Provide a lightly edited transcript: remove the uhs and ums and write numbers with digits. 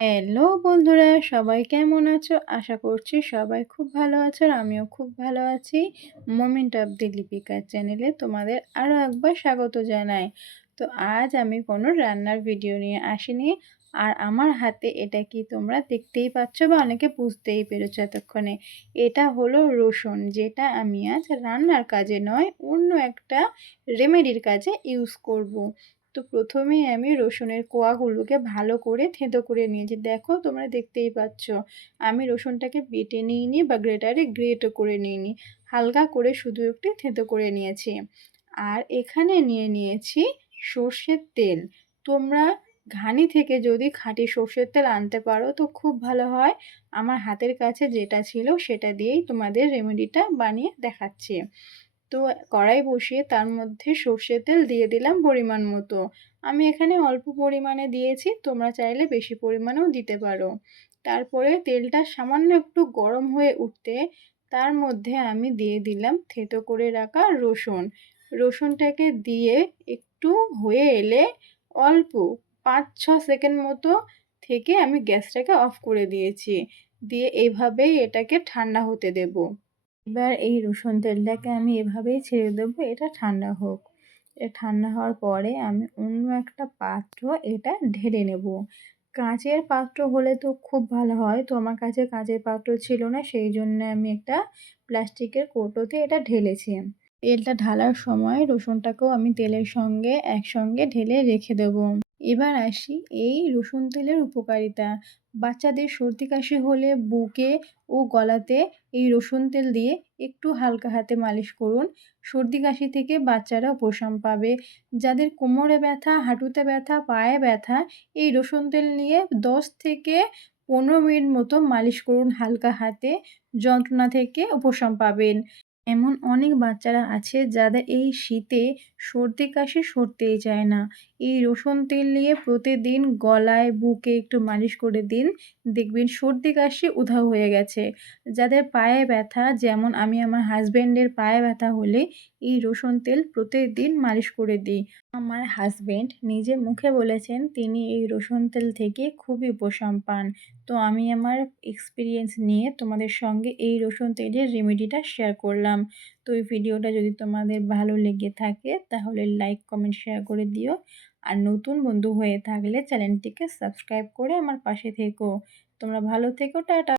Hello বন্ধুরা, সবাই কেমন আছো? আশা করছি সবাই খুব ভালো আছো আর আমিও খুব ভালো আছি। মোমেন্ট অফ দি লিপিকা চ্যানেলে তোমাদের আরও একবার স্বাগত জানাই। তো আজ আমি কোনো রান্নার ভিডিও নিয়ে আসিনি। আর আমার হাতে এটা কি তোমরা দেখতেই পাচ্ছ বা অনেকে বুঝতেই পেরেছো এতক্ষণে। এটা হলো রসুন, যেটা আমি আজ রান্নার কাজে নয় অন্য একটা রেমেডির কাজে ইউজ করব। তো প্রথমেই আমি রসুনের কোয়াগুলোকে ভালো করে থেঁতো করে নিয়েছি। দেখো তোমরা দেখতেই পাচ্ছ আমি রসুনটাকে বেটে নিইনি বা গ্রেটারে গ্রেটও করে নিইনি, হালকা করে শুধু একটু থেঁতো করে নিয়েছি। আর এখানে নিয়ে নিয়েছি সর্ষের তেল। তোমরা ঘানি থেকে যদি খাঁটি সর্ষের তেল আনতে পারো তো খুব ভালো হয়। আমার হাতের কাছে যেটা ছিল সেটা দিয়েই তোমাদের রেমেডিটা বানিয়ে দেখাচ্ছি। তো কড়াই বসিয়ে তার মধ্যে সর্ষের তেল দিয়ে দিলাম পরিমাণ মতো। আমি এখানে অল্প পরিমাণে দিয়েছি, তোমরা চাইলে বেশি পরিমাণেও দিতে পারো। তারপরে তেলটা সামান্য একটু গরম হয়ে উঠতে তার মধ্যে আমি দিয়ে দিলাম থেঁতো করে রাখা রসুন। রসুনটাকে দিয়ে একটু হয়ে এলে অল্প 5-6 সেকেন্ড মতো থেকে আমি গ্যাসটাকে অফ করে দিয়েছি। দিয়ে এইভাবেই এটাকে ঠান্ডা হতে দেবো। এবার এই রসুন তেলটাকে আমি এভাবেই ছেড়ে দেবো, এটা ঠান্ডা হোক। ঠান্ডা হওয়ার পরে আমি অন্য একটা পাত্র এটা ঢেলে নেব। কাঁচের পাত্র হলে তো খুব ভালো হয়, তো আমার কাছে কাঁচের পাত্র ছিল না, সেই জন্য আমি একটা প্লাস্টিকের কৌটোতে এটা ঢেলেছি। তেলটা ঢালার সময় রসুনটাকেও আমি তেলের সঙ্গে একসঙ্গে ঢেলে রেখে দেবো। এবার আসি এই রসুন তেলের উপকারিতা। বাচ্চাদের সর্দি কাশি হলে বুকে ও গলাতে এই রসুন তেল দিয়ে একটু হালকা হাতে মালিশ করুন। সর্দি কাশি থেকে বাচ্চারা উপশম পাবে। যাদের কোমরে ব্যথা, হাঁটুতে ব্যথা, পায়ে ব্যথা, এই রসুন তেল নিয়ে 10 থেকে 15 মিনিট মতো মালিশ করুন হালকা হাতে, যন্ত্রণা থেকে উপশম পাবেন। এমন অনেক বাচ্চারা আছে যাদের এই শীতে সর্দি কাশি সরতেই চায় না। এই রসুন তেল নিয়ে প্রতিদিন গলায়, বুকে একটু মালিশ করে দিন, দেখবেন সর্দি কাশি উধাও হয়ে গেছে। যাদের পায়ে ব্যথা, যেমন আমি আমার হাজব্যান্ডের পায়ে ব্যথা হলে এই রসুন তেল প্রতিদিন মালিশ করে দিই। আমার হাজব্যান্ড নিজে মুখে বলেছেন তিনি এই রসুন তেল থেকে খুবই উপশম পান। তো আমি আমার এক্সপিরিয়েন্স নিয়ে তোমাদের সঙ্গে এই রসুন তেলের রেমেডিটা শেয়ার করলাম। তো এই ভিডিওটা যদি তোমাদের ভালো লেগে থাকে তাহলে লাইক, কমেন্ট, শেয়ার করে দিও। আর নতুন বন্ধু হয়ে থাকলে চ্যানেলটিকে সাবস্ক্রাইব করে আমার পাশে থেকো। তোমরা ভালো থেকো, টাটা।